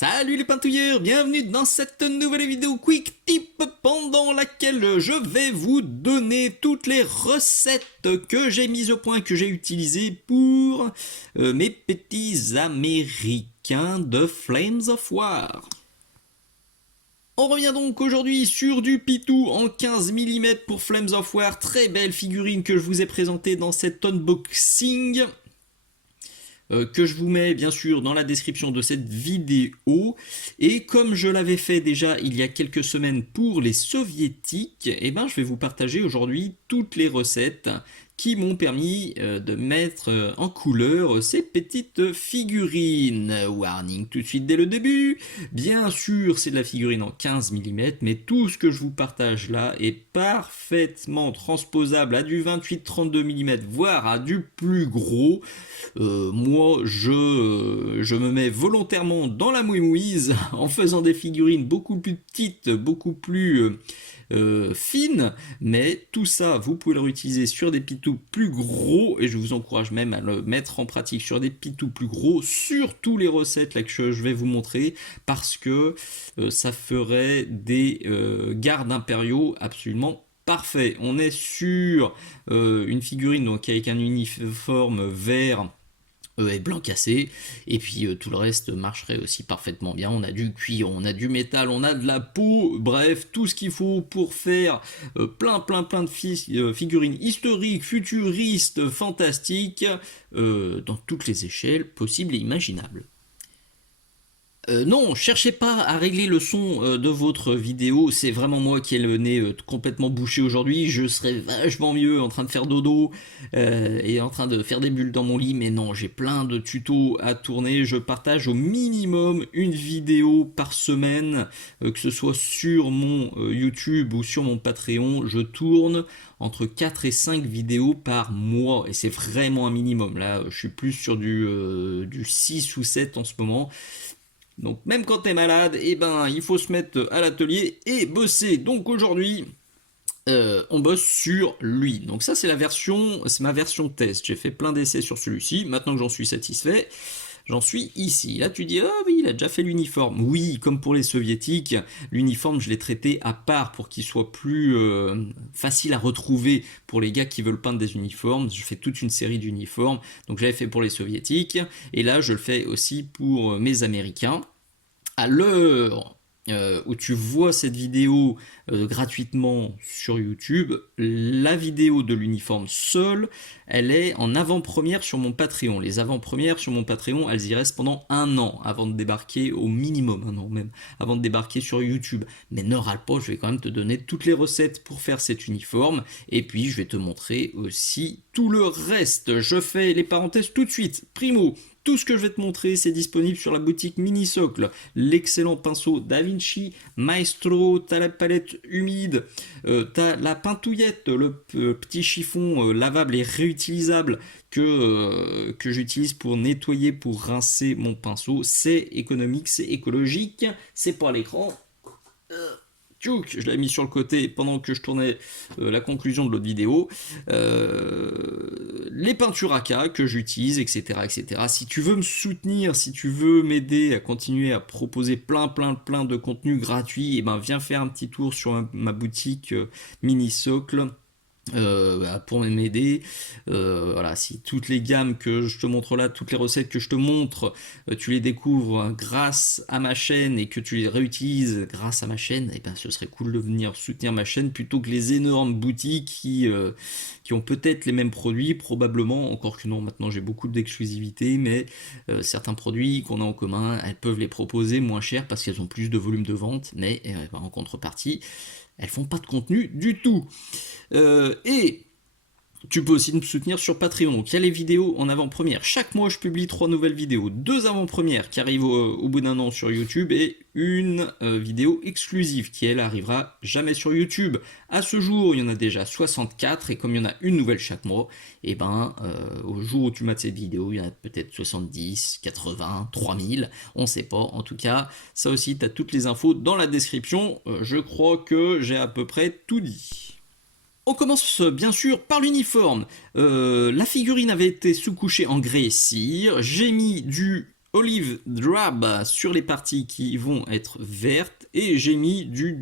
Salut les pintouilleurs, bienvenue dans cette nouvelle vidéo Quick Tip pendant laquelle je vais vous donner toutes les recettes que j'ai mises au point, que j'ai utilisées pour mes petits américains de Flames of War. On revient donc aujourd'hui sur du Pitou en 15 mm pour Flames of War, très belle figurine que je vous ai présentée dans cet unboxing. Que je vous mets bien sûr dans la description de cette vidéo. Et comme je l'avais fait déjà il y a quelques semaines pour les soviétiques, eh ben, je vais vous partager aujourd'hui toutes les recettes qui m'ont permis de mettre en couleur ces petites figurines. Warning tout de suite dès le début, bien sûr c'est de la figurine en 15 mm, mais tout ce que je vous partage là est parfaitement transposable à du 28-32 mm, voire à du plus gros. Moi je me mets volontairement dans la mouise en faisant des figurines beaucoup plus petites, beaucoup plus fine, mais tout ça vous pouvez le réutiliser sur des pitous plus gros et je vous encourage même à le mettre en pratique sur des pitous plus gros, surtout les recettes là que je vais vous montrer, parce que ça ferait des gardes impériaux absolument parfait. On est sur une figurine donc avec un uniforme vert et blanc cassé, et puis tout le reste marcherait aussi parfaitement bien. On a du cuir, on a du métal, on a de la peau, bref, tout ce qu'il faut pour faire plein de figurines historiques, futuristes, fantastiques, dans toutes les échelles possibles et imaginables. Non, cherchez pas à régler le son de votre vidéo, c'est vraiment moi qui ai le nez complètement bouché aujourd'hui, je serais vachement mieux en train de faire dodo et en train de faire des bulles dans mon lit, mais non, j'ai plein de tutos à tourner, je partage au minimum une vidéo par semaine, que ce soit sur mon YouTube ou sur mon Patreon, je tourne entre 4 et 5 vidéos par mois, et c'est vraiment un minimum, là je suis plus sur du 6 ou 7 en ce moment. Donc même quand t'es malade, eh ben, il faut se mettre à l'atelier et bosser. Donc aujourd'hui, on bosse sur lui. Donc ça c'est ma version test. J'ai fait plein d'essais sur celui-ci. Maintenant que j'en suis satisfait, j'en suis ici. Là tu dis, ah oui, il a déjà fait l'uniforme. Oui, comme pour les soviétiques, l'uniforme je l'ai traité à part pour qu'il soit plus facile à retrouver pour les gars qui veulent peindre des uniformes. Je fais toute une série d'uniformes. Donc j'avais fait pour les soviétiques. Et là je le fais aussi pour mes américains. À l'heure où tu vois cette vidéo gratuitement sur YouTube, la vidéo de l'uniforme seule, elle est en avant-première sur mon Patreon. Les avant-premières sur mon Patreon, elles y restent pendant un an avant de débarquer, au minimum un an même, avant de débarquer sur YouTube. Mais ne râle pas, je vais quand même te donner toutes les recettes pour faire cet uniforme, et puis je vais te montrer aussi tout le reste. Je fais les parenthèses tout de suite. Primo, tout ce que je vais te montrer, c'est disponible sur la boutique Mini Socle. L'excellent pinceau Da Vinci Maestro, t'as la palette humide, t'as la pintouillette, le petit chiffon lavable et réutilisable que j'utilise pour nettoyer, pour rincer mon pinceau. C'est économique, c'est écologique, c'est pas à l'écran. Tchouk, je l'ai mis sur le côté pendant que je tournais la conclusion de l'autre vidéo. Les peintures AK que j'utilise, etc., etc. Si tu veux me soutenir, si tu veux m'aider à continuer à proposer plein de contenus gratuits, et ben viens faire un petit tour sur ma boutique Mini Socle. Pour m'aider, voilà, si toutes les gammes que je te montre là, toutes les recettes que je te montre, tu les découvres grâce à ma chaîne et que tu les réutilises grâce à ma chaîne, et ben ce serait cool de venir soutenir ma chaîne plutôt que les énormes boutiques qui ont peut-être les mêmes produits, probablement, encore que non, maintenant j'ai beaucoup d'exclusivité, mais certains produits qu'on a en commun, elles peuvent les proposer moins cher parce qu'elles ont plus de volume de vente, mais en contrepartie, elles font pas de contenu du tout. Et tu peux aussi me soutenir sur Patreon. Donc il y a les vidéos en avant-première. Chaque mois, je publie 3 nouvelles vidéos. 2 avant-premières qui arrivent au bout d'un an sur YouTube et une vidéo exclusive qui, elle, arrivera jamais sur YouTube. À ce jour, il y en a déjà 64 et comme il y en a une nouvelle chaque mois, et ben, au jour où tu mates cette vidéo, il y en a peut-être 70, 80, 3000, on sait pas. En tout cas, ça aussi, tu as toutes les infos dans la description. Je crois que j'ai à peu près tout dit. On commence bien sûr par l'uniforme. La figurine avait été sous-couchée en grès et cire. J'ai mis du olive drab sur les parties qui vont être vertes et j'ai mis du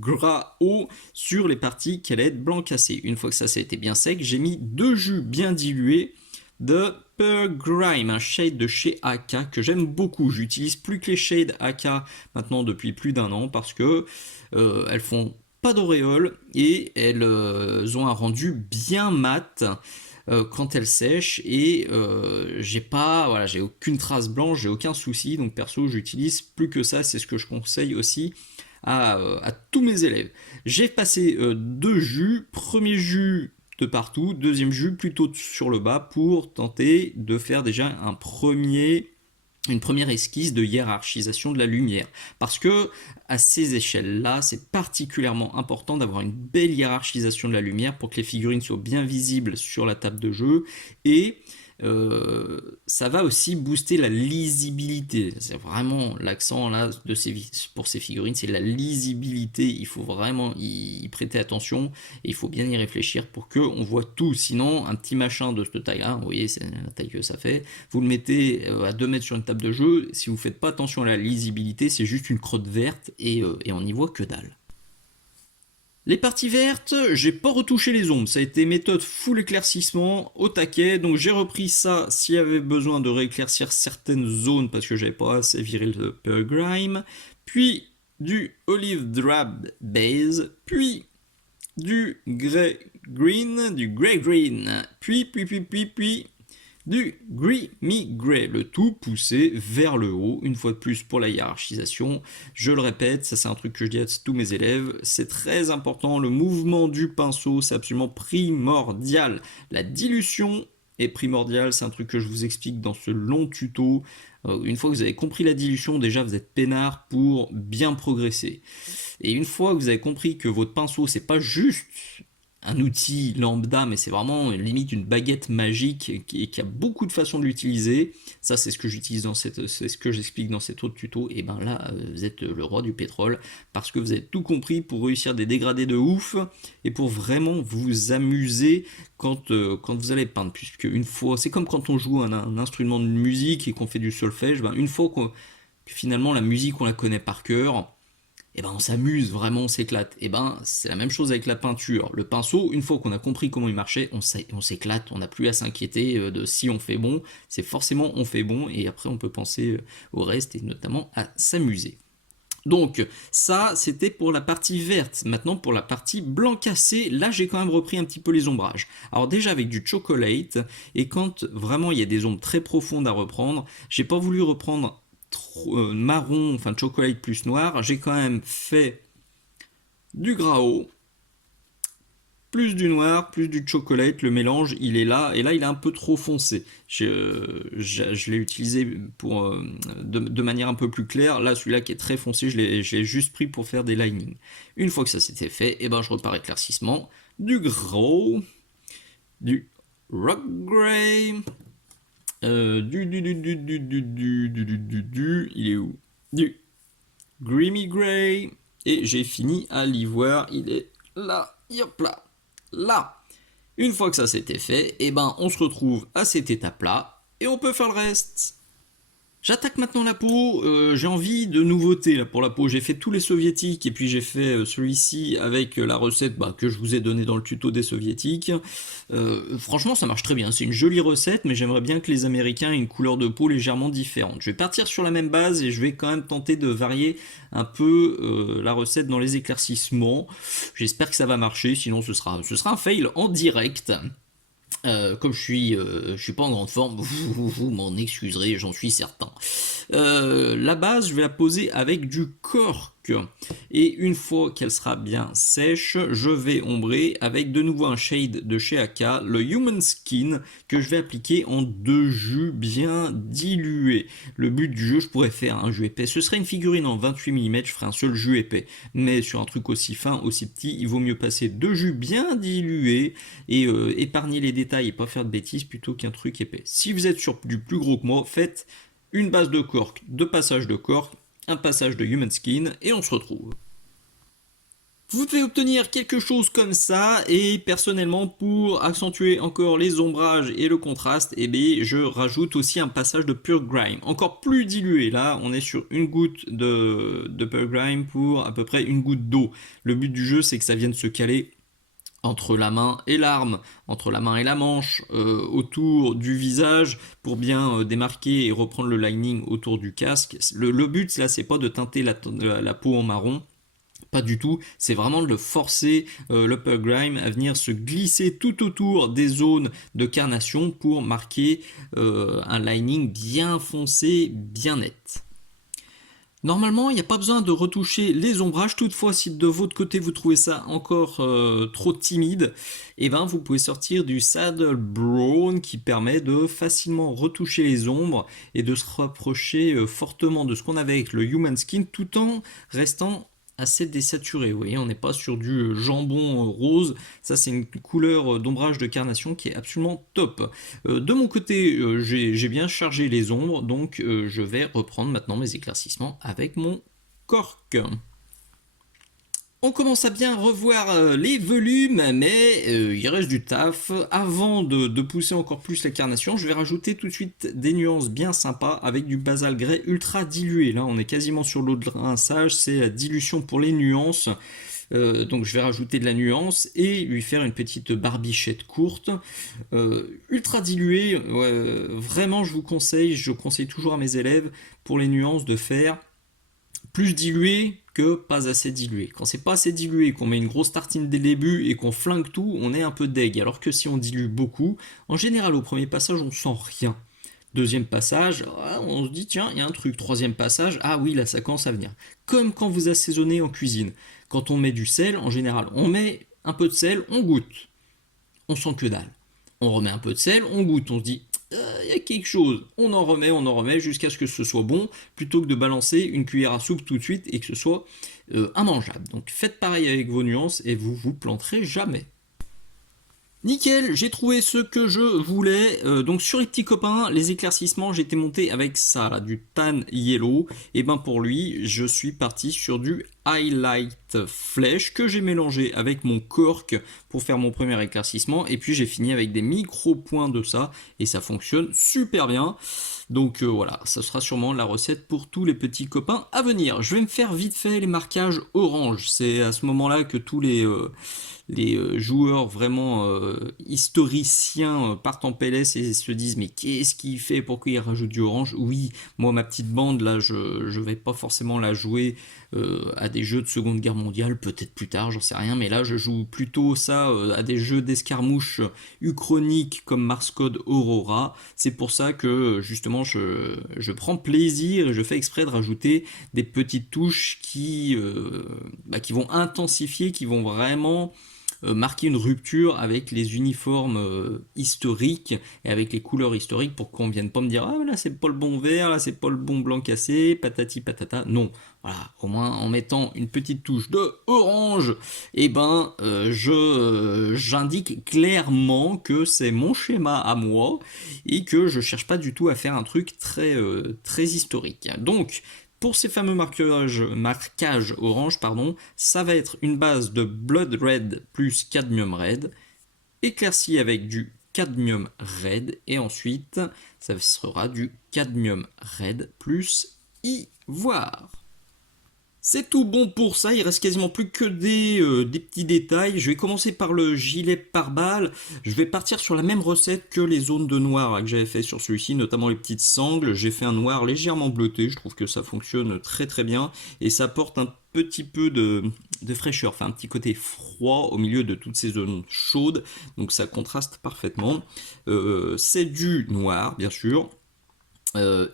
gras haut sur les parties qui allaient être blanc cassé. Une fois que ça a été bien sec, j'ai mis 2 jus bien dilués de Pearl Grime, un shade de chez AK que j'aime beaucoup. J'utilise plus que les shades AK maintenant depuis plus d'un an parce que elles font pas d'auréole et elles ont un rendu bien mat quand elles sèchent et j'ai aucune trace blanche, j'ai aucun souci, donc perso j'utilise plus que ça, c'est ce que je conseille aussi à tous mes élèves. J'ai passé 2 jus, premier jus de partout, deuxième jus plutôt sur le bas pour tenter de faire déjà une première esquisse de hiérarchisation de la lumière. Parce que à ces échelles-là, c'est particulièrement important d'avoir une belle hiérarchisation de la lumière pour que les figurines soient bien visibles sur la table de jeu et ça va aussi booster la lisibilité. C'est vraiment l'accent là pour ces figurines, c'est la lisibilité. Il faut vraiment y prêter attention et il faut bien y réfléchir pour que on voit tout. Sinon, un petit machin de cette taille-là, vous voyez, c'est la taille que ça fait. Vous le mettez à 2 mètres sur une table de jeu. Si vous faites pas attention à la lisibilité, c'est juste une crotte verte et on n'y voit que dalle. Les parties vertes, j'ai pas retouché les ombres, ça a été méthode full éclaircissement au taquet, donc j'ai repris ça s'il y avait besoin de rééclaircir certaines zones parce que j'avais pas assez viré le Pearl Grime, puis du Olive Drab Base, puis du Grey Green, puis du Grimy Grey, le tout poussé vers le haut, une fois de plus pour la hiérarchisation. Je le répète, ça c'est un truc que je dis à tous mes élèves, c'est très important, le mouvement du pinceau, c'est absolument primordial. La dilution est primordiale, c'est un truc que je vous explique dans ce long tuto. Une fois que vous avez compris la dilution, déjà vous êtes peinard pour bien progresser. Et une fois que vous avez compris que votre pinceau, c'est pas juste un outil lambda, mais c'est vraiment limite une baguette magique qui a beaucoup de façons de l'utiliser. Ça, c'est ce que j'utilise c'est ce que j'explique dans cet autre tuto. Et ben là, vous êtes le roi du pétrole parce que vous avez tout compris pour réussir des dégradés de ouf et pour vraiment vous amuser quand vous allez peindre. Puisque une fois, c'est comme quand on joue un instrument de musique et qu'on fait du solfège. Ben, une fois que finalement la musique on la connaît par cœur, et ben on s'amuse, vraiment on s'éclate. Et ben c'est la même chose avec la peinture. Le pinceau, une fois qu'on a compris comment il marchait, on s'éclate, on n'a plus à s'inquiéter de si on fait bon, c'est forcément on fait bon, et après on peut penser au reste, et notamment à s'amuser. Donc ça c'était pour la partie verte. Maintenant pour la partie blanc cassé, là j'ai quand même repris un petit peu les ombrages. Alors déjà avec du chocolate, et quand vraiment il y a des ombres très profondes à reprendre, j'ai pas voulu reprendre marron, enfin chocolate plus noir, j'ai quand même fait du grau, plus du noir, plus du chocolate, le mélange il est là, et là il est un peu trop foncé. Je l'ai utilisé de manière un peu plus claire, là celui-là qui est très foncé, je l'ai juste pris pour faire des linings. Une fois que ça s'était fait, et ben je repars éclaircissement, du grau, du rock gray, il est où? Du Grimy Gray, et j'ai fini à l'ivoire, il est là, hop là, là. Une fois que ça s'était fait, et ben on se retrouve à cette étape-là, et on peut faire le reste. J'attaque maintenant la peau, j'ai envie de nouveautés là, pour la peau. J'ai fait tous les soviétiques et puis j'ai fait celui-ci avec la recette que je vous ai donnée dans le tuto des soviétiques. Franchement ça marche très bien, c'est une jolie recette mais j'aimerais bien que les américains aient une couleur de peau légèrement différente. Je vais partir sur la même base et je vais quand même tenter de varier un peu la recette dans les éclaircissements. J'espère que ça va marcher, sinon ce sera un fail en direct. Comme je suis pas en grande forme, vous m'en excuserez, j'en suis certain. La base, je vais la poser avec du cork. Et une fois qu'elle sera bien sèche, je vais ombrer avec de nouveau un shade de chez AK, le Human Skin, que je vais appliquer en 2 jus bien dilués. Le but du jeu, je pourrais faire un jus épais. Ce serait une figurine en 28 mm, je ferai un seul jus épais. Mais sur un truc aussi fin, aussi petit, il vaut mieux passer 2 jus bien dilués et épargner les détails et pas faire de bêtises plutôt qu'un truc épais. Si vous êtes sur du plus gros que moi, faites une base de cork, 2 passages de cork, un passage de Human Skin, et on se retrouve. Vous devez obtenir quelque chose comme ça, et personnellement, pour accentuer encore les ombrages et le contraste, eh bien, je rajoute aussi un passage de Pure Grime, encore plus dilué. Là, on est sur une goutte de Pure Grime pour à peu près une goutte d'eau. Le but du jeu, c'est que ça vienne se caler entre la main et l'arme, entre la main et la manche, autour du visage, pour bien démarquer et reprendre le lining autour du casque. Le but, là, c'est pas de teinter la peau en marron, pas du tout, c'est vraiment de le forcer, l'Upper Grime, à venir se glisser tout autour des zones de carnation pour marquer un lining bien foncé, bien net. Normalement, il n'y a pas besoin de retoucher les ombrages. Toutefois, si de votre côté vous trouvez ça encore trop timide, eh ben, vous pouvez sortir du Saddle Brown qui permet de facilement retoucher les ombres et de se rapprocher fortement de ce qu'on avait avec le Human Skin tout en restant assez désaturé. Vous voyez, on n'est pas sur du jambon rose. Ça, c'est une couleur d'ombrage de carnation qui est absolument top. De mon côté, j'ai bien chargé les ombres, donc je vais reprendre maintenant mes éclaircissements avec mon cork. On commence à bien revoir les volumes, mais il reste du taf. Avant de pousser encore plus la carnation, je vais rajouter tout de suite des nuances bien sympas avec du basal grès ultra dilué. Là, on est quasiment sur l'eau de rinçage, c'est la dilution pour les nuances. Donc je vais rajouter de la nuance et lui faire une petite barbichette courte, ultra diluée. Vraiment, je conseille toujours à mes élèves pour les nuances de faire plus dilué que pas assez dilué. Quand c'est pas assez dilué, qu'on met une grosse tartine dès le début et qu'on flingue tout, on est un peu deg. Alors que si on dilue beaucoup, en général au premier passage on sent rien. Deuxième passage, on se dit tiens, il y a un truc. Troisième passage, ah oui, là ça commence à venir. Comme quand vous assaisonnez en cuisine. Quand on met du sel, en général, on met un peu de sel, on goûte. On sent que dalle. On remet un peu de sel, on goûte, on se dit il y a quelque chose. On en remet jusqu'à ce que ce soit bon, plutôt que de balancer une cuillère à soupe tout de suite et que ce soit immangeable. Donc faites pareil avec vos nuances et vous vous planterez jamais. Nickel, j'ai trouvé ce que je voulais. Donc sur les petits copains, les éclaircissements, j'étais monté avec ça, là, du tan yellow. Et ben pour lui, je suis parti sur du highlight flèche que j'ai mélangé avec mon cork pour faire mon premier éclaircissement. Et puis j'ai fini avec des micro points de ça et ça fonctionne super bien. Donc voilà, ça sera sûrement la recette pour tous les petits copains à venir. Je vais me faire vite fait les marquages orange. C'est à ce moment-là que tous les joueurs vraiment historiciens partent en PLS et se disent mais qu'est-ce qu'il fait, pourquoi il rajoute du orange. Oui, moi ma petite bande là je vais pas forcément la jouer à des jeux de Seconde Guerre mondiale, peut-être plus tard, j'en sais rien, mais là je joue plutôt ça à des jeux d'escarmouche uchroniques comme Mars Code Aurora. C'est pour ça que justement je prends plaisir et je fais exprès de rajouter des petites touches qui vont intensifier, qui vont vraiment marquer une rupture avec les uniformes historiques et avec les couleurs historiques pour qu'on vienne pas me dire ah là c'est pas le bon vert, là c'est pas le bon blanc cassé, patati patata. Non, voilà, au moins en mettant une petite touche de orange, et ben j'indique clairement que c'est mon schéma à moi et que je cherche pas du tout à faire un truc très historique. Donc pour ces fameux marquages orange, ça va être une base de Blood Red plus Cadmium Red, éclairci avec du Cadmium Red, et ensuite ça sera du Cadmium Red plus Ivoire. C'est tout bon pour ça, il reste quasiment plus que des petits détails. Je vais commencer par le gilet pare-balles. Je vais partir sur la même recette que les zones de noir là, que j'avais fait sur celui-ci, notamment les petites sangles. J'ai fait un noir légèrement bleuté, je trouve que ça fonctionne très très bien. Et ça apporte un petit peu de fraîcheur, enfin un petit côté froid au milieu de toutes ces zones chaudes. Donc ça contraste parfaitement. C'est du noir, bien sûr.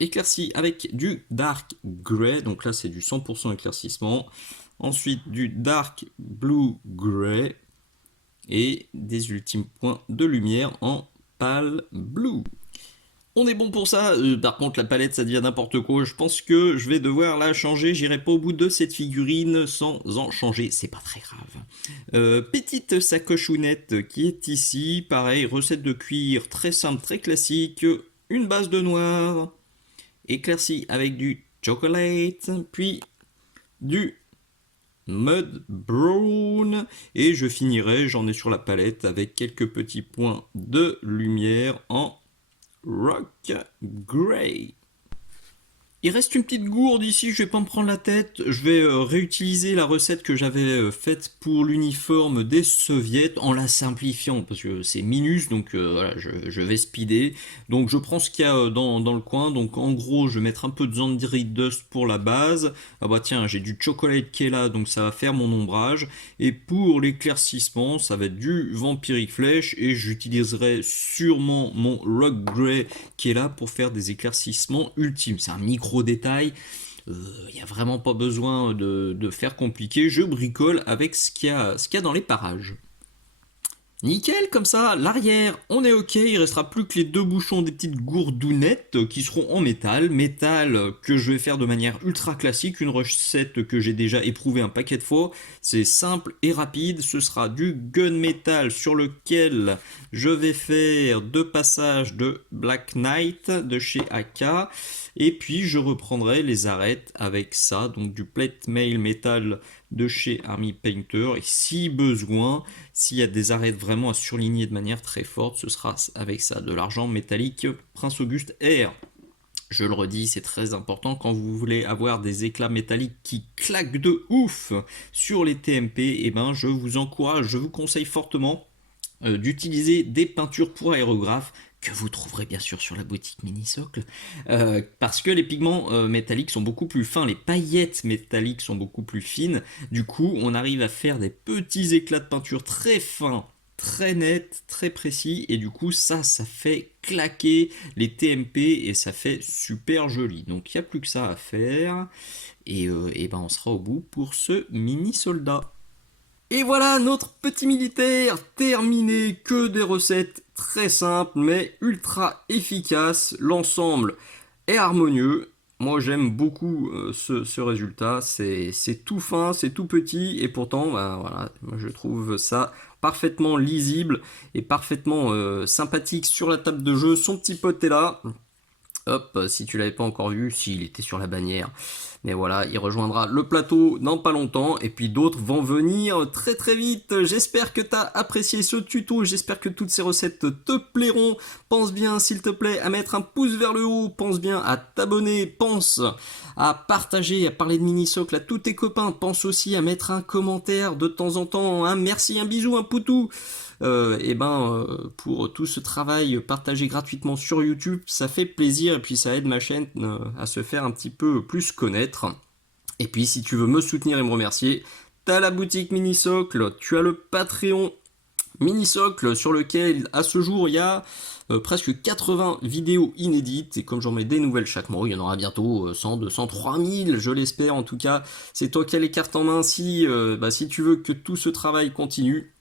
Éclairci avec du dark grey, donc là c'est du 100% éclaircissement. Ensuite du dark blue grey et des ultimes points de lumière en pale blue. On est bon pour ça. Par contre la palette ça devient n'importe quoi, je pense que je vais devoir la changer, j'irai pas au bout de cette figurine sans en changer, c'est pas très grave. Petite sacochounette qui est ici, pareil, recette de cuir très simple, très classique, une base de noir, éclaircie avec du chocolate, puis du Mud Brown, et je finirai, j'en ai sur la palette, avec quelques petits points de lumière en Rock Grey. Il reste une petite gourde ici, je vais pas me prendre la tête. Je vais réutiliser la recette que j'avais faite pour l'uniforme des soviets en la simplifiant parce que c'est minus, donc voilà, je vais speeder. Donc je prends ce qu'il y a dans le coin. Donc en gros, je vais mettre un peu de Zandri Dust pour la base. Ah bah tiens, j'ai du Chocolate qui est là, donc ça va faire mon ombrage. Et pour l'éclaircissement, ça va être du Vampiric Flèche et j'utiliserai sûrement mon Rock Grey qui est là pour faire des éclaircissements ultimes. C'est un micro détail. Il n'y a vraiment pas besoin de faire compliqué. Je bricole avec ce qu'il y a dans les parages. Nickel, comme ça, l'arrière, on est ok, il restera plus que les deux bouchons des petites gourdounettes qui seront en métal, métal que je vais faire de manière ultra classique, une recette que j'ai déjà éprouvée un paquet de fois, c'est simple et rapide, ce sera du gunmetal sur lequel je vais faire deux passages de Black Knight de chez AK, et puis je reprendrai les arêtes avec ça, donc du plate mail metal de chez Army Painter, et si besoin, s'il y a des arêtes vraiment à surligner de manière très forte, ce sera avec ça, de l'argent métallique Prince Auguste R. Je le redis, c'est très important quand vous voulez avoir des éclats métalliques qui claquent de ouf sur les TMP, et ben je vous encourage, je vous conseille fortement d'utiliser des peintures pour aérographe que vous trouverez bien sûr sur la boutique Minisocle, parce que les pigments métalliques sont beaucoup plus fins, les paillettes métalliques sont beaucoup plus fines, du coup on arrive à faire des petits éclats de peinture très fins, très nets, très précis, et du coup ça fait claquer les TMP et ça fait super joli. Donc il n'y a plus que ça à faire, et ben on sera au bout pour ce mini soldat. Et voilà notre petit militaire terminé, que des recettes très simples mais ultra efficaces. L'ensemble est harmonieux. Moi j'aime beaucoup ce résultat, c'est tout fin, c'est tout petit et pourtant bah, voilà, moi, je trouve ça parfaitement lisible et parfaitement sympathique sur la table de jeu. Son petit pote est là. Hop, si tu l'avais pas encore vu, s'il était sur la bannière. Mais voilà, il rejoindra le plateau dans pas longtemps. Et puis d'autres vont venir très très vite. J'espère que tu as apprécié ce tuto. J'espère que toutes ces recettes te plairont. Pense bien, s'il te plaît, à mettre un pouce vers le haut. Pense bien à t'abonner. Pense à partager, à parler de Minisocle à tous tes copains. Pense aussi à mettre un commentaire de temps en temps. Un merci, un bisou, un poutou. Pour tout ce travail partagé gratuitement sur YouTube, ça fait plaisir et puis ça aide ma chaîne à se faire un petit peu plus connaître. Et puis si tu veux me soutenir et me remercier, t'as la boutique Minisocle, tu as le Patreon Minisocle sur lequel à ce jour il y a presque 80 vidéos inédites, et comme j'en mets des nouvelles chaque mois, il y en aura bientôt 100, 200, 3000, je l'espère. En tout cas, c'est toi qui as les cartes en main si tu veux que tout ce travail continue.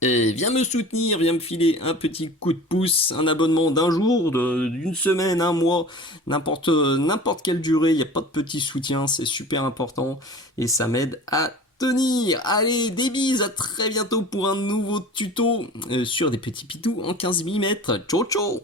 Et viens me soutenir, viens me filer un petit coup de pouce, un abonnement d'un jour, d'une semaine, un mois, n'importe quelle durée, il n'y a pas de petit soutien, c'est super important et ça m'aide à tenir. Allez, des bises, à très bientôt pour un nouveau tuto sur des petits pitous en 15 mm. Ciao ciao.